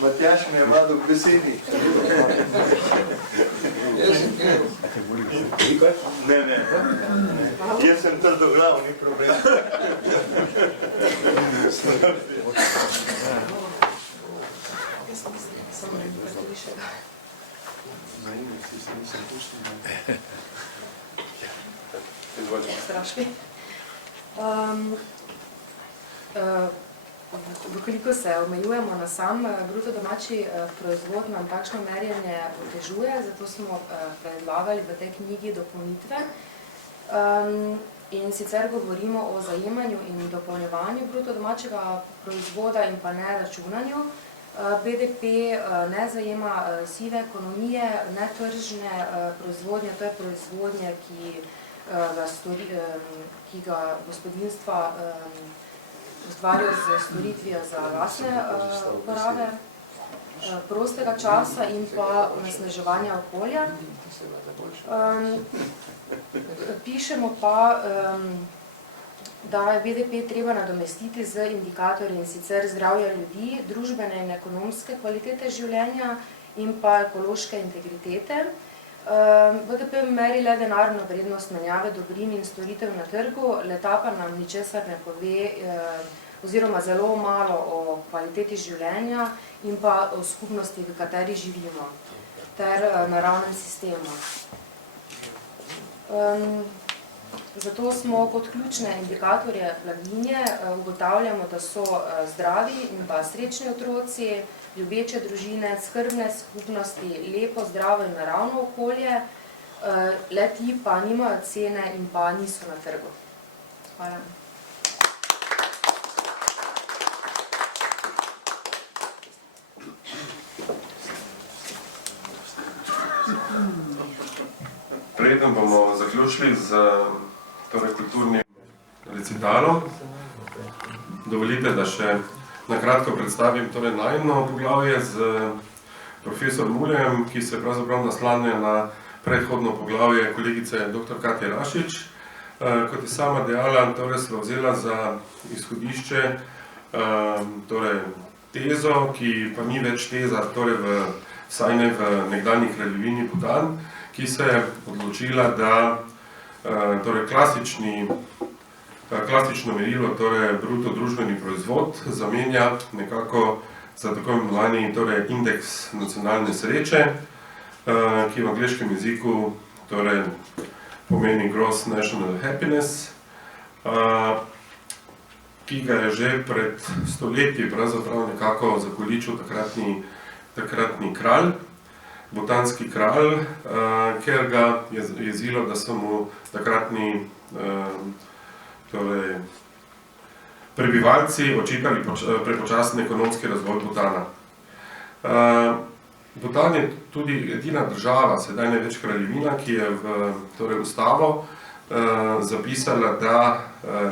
Matjaž me je vadil k besedi. Ne. Jaz sem trdoglav, ni problem. Straški. Vkoliko se omejujemo na sam bruto domači proizvod, nam takšno merjenje otežuje, zato smo predlagali v tej knjigi dopolnitve. In sicer govorimo o zajemanju in dopolnjevanju bruto domačega proizvoda in pa ne računanju. BDP ne zajema sive ekonomije, ne tržne proizvodnje, to je proizvodnje, ki ga gospodinjstva ustvarijo z storitvijo za lastne uporabe, prostega časa in pa onesnaževanja okolja. Pišemo pa, da je BDP treba nadomestiti z indikatorji, in sicer zdravja ljudi, družbene in ekonomske kvalitete življenja in pa ekološke integritete. BDP meri le denarno vrednost menjave dobrin in storitev na trgu, le-ta pa nam ničesar ne pove oziroma zelo malo o kvaliteti življenja in pa o skupnosti, v kateri živimo, ter naravnem sistemu. Zato smo kot ključne indikatorje blaginje ugotavljamo, da so zdravi in pa srečni otroci, ljubeče družine, skrbne skupnosti, lepo, zdravo in naravno okolje, le-ti pa nimajo cene in pa niso na trgu. Hvala. Preden bomo zaključili z kulturnim recitalom, dovolite, da še na kratko predstavim najino poglavje z profesor Mulejem, ki se pravzaprav naslanja na predhodno poglavje kolegice dr. Katje Rašič. Kot je sama dejala, sva vzela za izhodišče tezo, ki pa ni več teza, vsaj ne v nekdanji kraljevini Butan, ki se je odločila, da klasično merilo, bruto družbeni proizvod, zamenja nekako za tako imenovani indeks nacionalne sreče, ki v angleškem jeziku pomeni Gross National Happiness, ki ga je že pred stoletji pravzaprav nekako zakoličil takratni kralj, butanski kralj, ker ga je jezilo, da so mu takratni torej, prebivalci očitali prepočasen ekonomski razvoj Butana. Butan je tudi edina država, sedaj največ kraljevina, ki je v torej, ustavo zapisala, da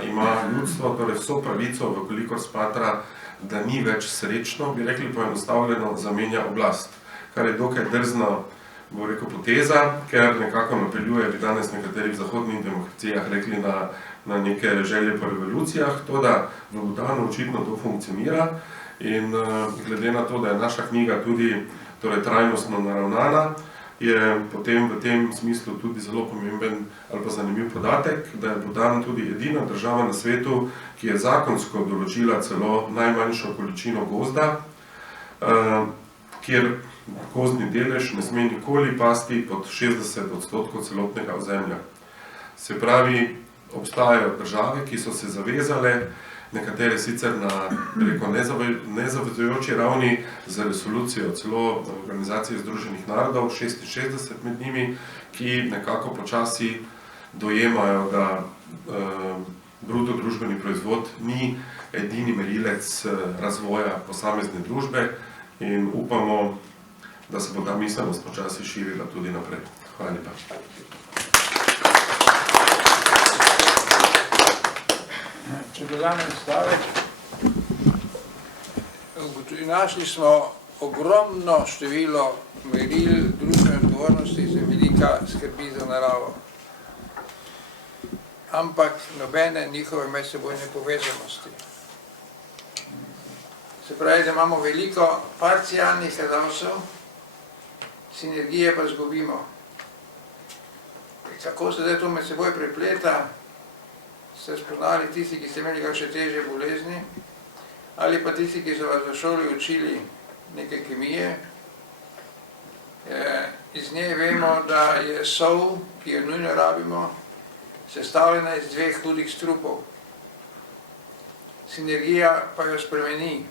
ima ljudstvo torej, vso pravico, vkolikor smatra, da ni več srečno, bi rekli poenostavljeno, zamenja oblast. Kar je dokaj drzna, bo rekel, poteza, ker nekako napeljuje, bi danes nekateri v zahodnih demokracijah rekli, na neke želje po revolucijah, to, da v Butanu očitno to funkcionira in glede na to, da je naša knjiga tudi torej, trajnostno naravnana, je potem v tem smislu tudi zelo pomemben ali pa zanimiv podatek, da je Butan tudi edina država na svetu, ki je zakonsko določila celo najmanjšo količino gozda, kjer gozdni delež ne sme nikoli pasti pod 60% celotnega ozemlja. Se pravi, obstajajo države, ki so se zavezale, nekatere sicer na nezavezujoči ravni za resolucijo celo Organizacije združenih narodov, 66 med njimi, ki nekako počasi dojemajo, da bruto družbeni proizvod ni edini merilec razvoja posamezne družbe in upamo, da se bo ta miselnost počasi širila tudi naprej. Hvala lepa. Če dodam stavek, našli smo ogromno število meril družbene odgovornosti za velika skrbi za naravo. Ampak nobene njihove medsebojne povezanosti. Se pravi, da imamo veliko parcialnih kazalcev, sinergije pa zgubimo. Kako se zdaj to med seboj prepleta, ste spoznali tisti, ki ste imeli kakšne težje bolezni, ali pa tisti, ki so vas v šoli učili neke kemije. Iz nje vemo, da je sol, ki jo nujno rabimo, sestavljena iz dveh hudih strupov. Sinergija pa jo spremeni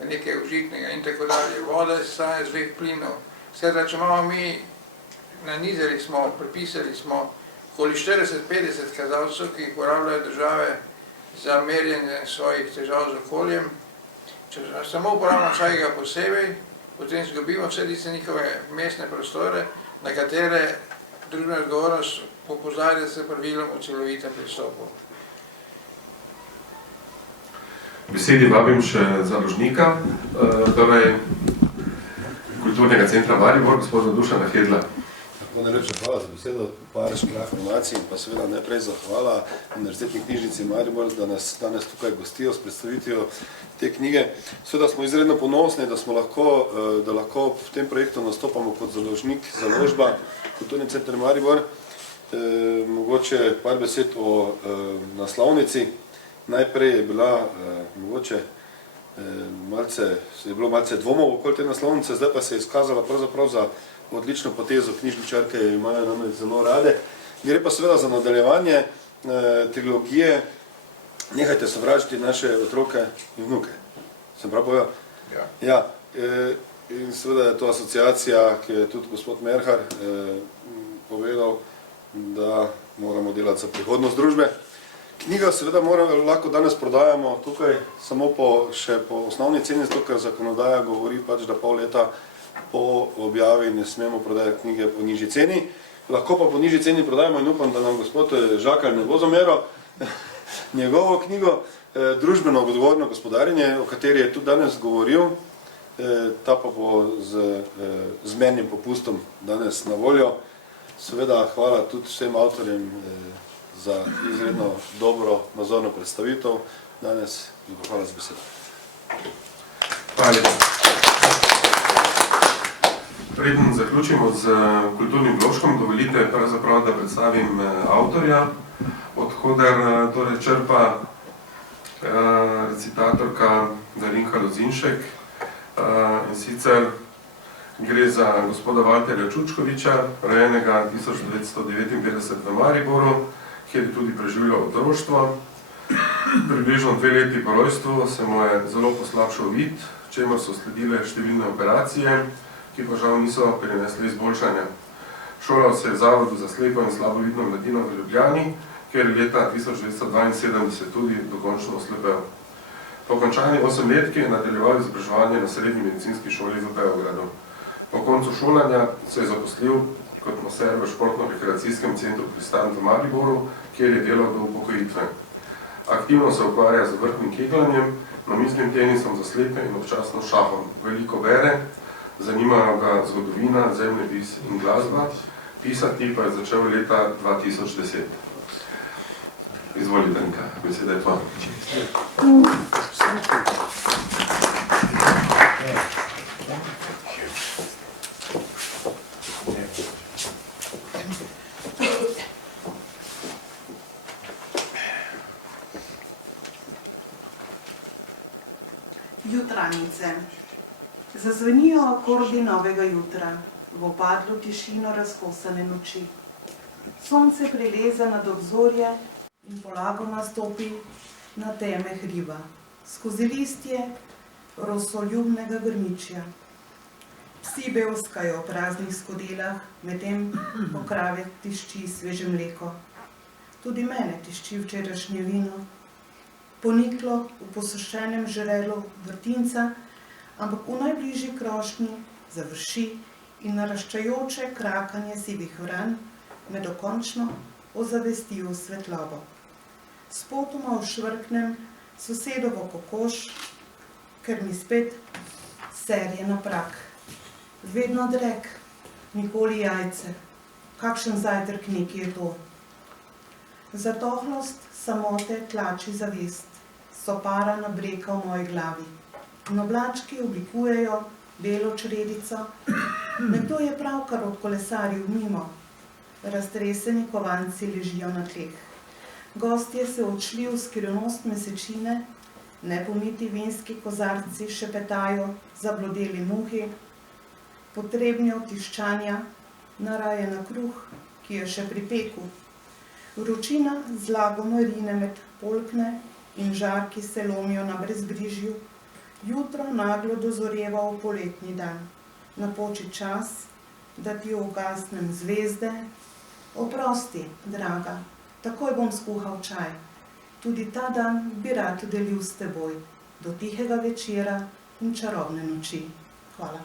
v nekaj užitnega in tako dalje. Voda je sestavljena iz dveh plinov. Skratka, če imamo mi, nanizali smo, prepisali smo okoli 40-50 kazalcev, ki jih uporabljajo države za merjenje svojih težav z okoljem. Če samo uporabljamo vsakega posebej, potem zgubimo vse tiste njihove mestne prostore, na katere družbena odgovornost opozarja s pravilom o celovitem pristopu. Besedi vabim še založnika, torej Kulturnega centra Maribor, gospoda Dušana Hedla. Najlepša hvala za besedo, par informacij in pa seveda najprej zahvala Univerzitetni knjižnici Maribor, da nas danes tukaj gostijo s predstavitvijo te knjige. Seveda smo izredno ponosni, da lahko v tem projektu nastopamo kot založnik, založba Kulturni center Maribor. Mogoče par besed o naslovnici. Najprej je bilo malce dvomov okoli te naslovnice, zdaj pa se je izkazala pravzaprav za odlično potezo, knjižničarke imajo namreč zelo rade. Gre pa seveda za nadaljevanje trilogije Nehajte sovražiti naše otroke in vnuke. Sem prav povedal? Ja. In seveda je to asociacija, ki je tudi gospod Merhar povedal, da moramo delati za prihodnost družbe. Knjiga seveda lahko danes prodajamo tukaj samo še po osnovni ceni, zato ker zakonodaja govori pač, da pol leta po objavi ne smemo prodajati knjige po nižji ceni. Lahko pa po nižji ceni prodajamo in upam, da nam gospod Žakalj ne bo zameral njegovo knjigo Družbeno odgovorno gospodarjenje, o kateri je tudi danes govoril. Ta pa bo z zmernim popustom danes na voljo. Seveda hvala tudi vsem avtorjem za izredno dobro nazorno predstavitev danes in hvala za besedo. Hvala lepa. Preden zaključimo z kulturnim vložkom, dovolite pravzaprav, da predstavim avtorja, odkoder torej črpa recitatorka Darinka Lozinšek. In sicer gre za gospoda Valterja Čučkoviča, rojenega 1959 v Mariboru, kjer je tudi preživljal otroštvo. Približno 2 leti po rojstvu se mu je zelo poslabšal vid, čemer so sledile številne operacije, ki pa žal niso prinesle izboljšanja. Šolal se je v Zavodu za slepo in slabovidno mladino v Ljubljani ker je leta 1972 tudi dokončno oslepel. Po končani 8-letki je nadaljeval izobraževanje na srednji medicinski šoli v Beogradu. Po koncu šolanja se je zaposlil kot maser v športno-rekreacijskem centru Pristan v Mariboru, kjer je delal do upokojitve. Aktivno se ukvarja z vrtnim kegljanjem, namizným tenisom za slepe in občasno šahom. Veliko bere, zanimajo ga zgodovina, zemljepis in glasba, pisati pa je začel leta 2010. Izvolite, Nika, beseda je tvoja. Jutranice. Zazvenijo akordi novega jutra, v opadlo tišino razkosane noči. Sonce prileze nad obzorje in polagoma stopi na teme hriba, skozi listje rosoljubnega grmičja. Psi bevskajo v praznih skodelah, medtem ko krave tišči sveže mleko. Tudi mene tišči včerajšnje vino, poniklo v posušenem žrelu vrtinca, ampak v najbližji krošnji završi in naraščajoče krakanje sivih vran me dokončno ozavesti v svetlobo. Spotoma všvrknem sosedovo kokoš, ker mi spet serje na prak. Vedno drek, nikoli jajce. Kakšen zajtrk neki je to? Zatohlost samote tlači zavest, sopara nabreka v moji glavi. In oblački oblikujejo belo čredico. Nekdo je pravkar odkolesaril mimo. Raztreseni kovanci ležijo na tleh. Gostje se odšli v skrivnost mesečine, nepomiti vinski kozarci šepetajo, zablodeli muhi, potrebni otiščanja, naraje na kruh, ki je še pri peku. Vročina zlagoma rine med polkne in žarki se lomijo na brezbrižju. Jutro naglo dozoreva v poletni dan. Napoči čas, da ti ugasnem zvezde. Oprosti, draga, takoj bom skuhal čaj. Tudi ta dan bi rad delil s teboj, do tihega večera in čarobne noči. Hvala.